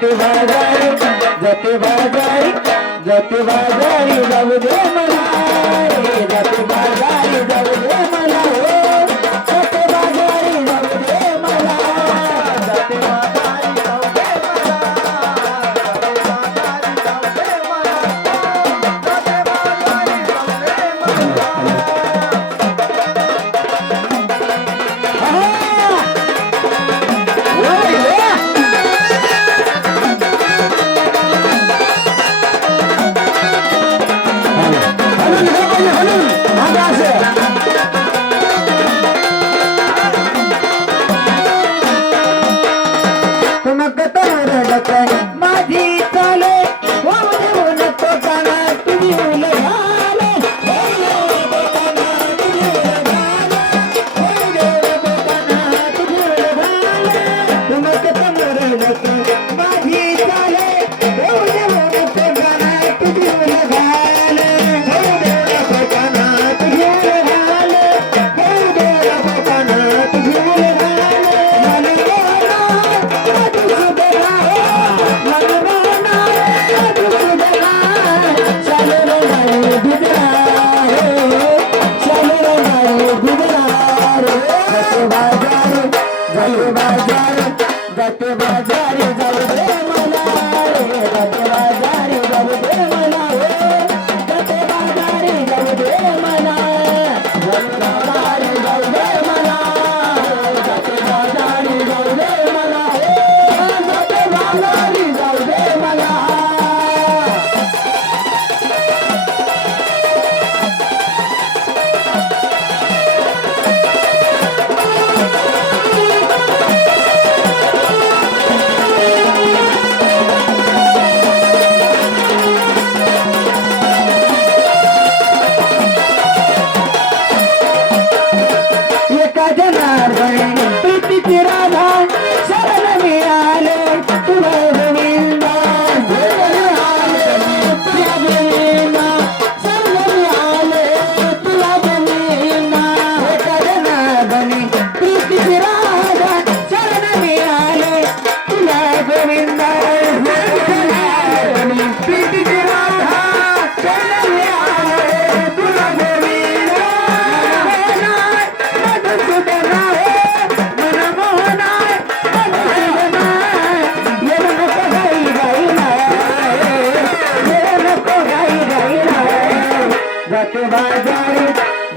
जति बाजारी जति बाजारी जति बाजारी बाबू दे मनाए जति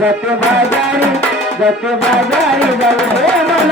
যত বাজারে যত বাজারে যাবে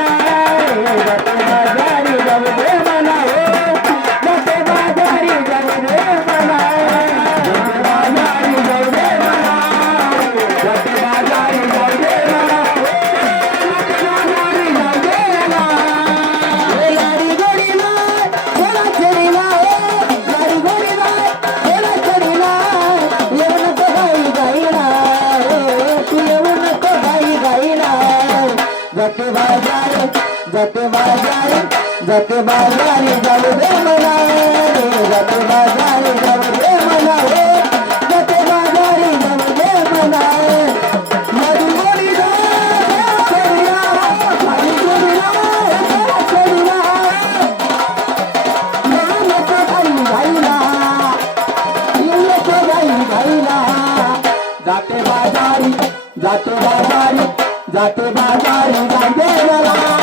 जाते बाजारी जाऊ दे मला जात बाजारी जाऊ दे मला जात बाजारी जाऊ दे मला जाते बाजारी जाते बाजारी जाते बाजारी जाते मला.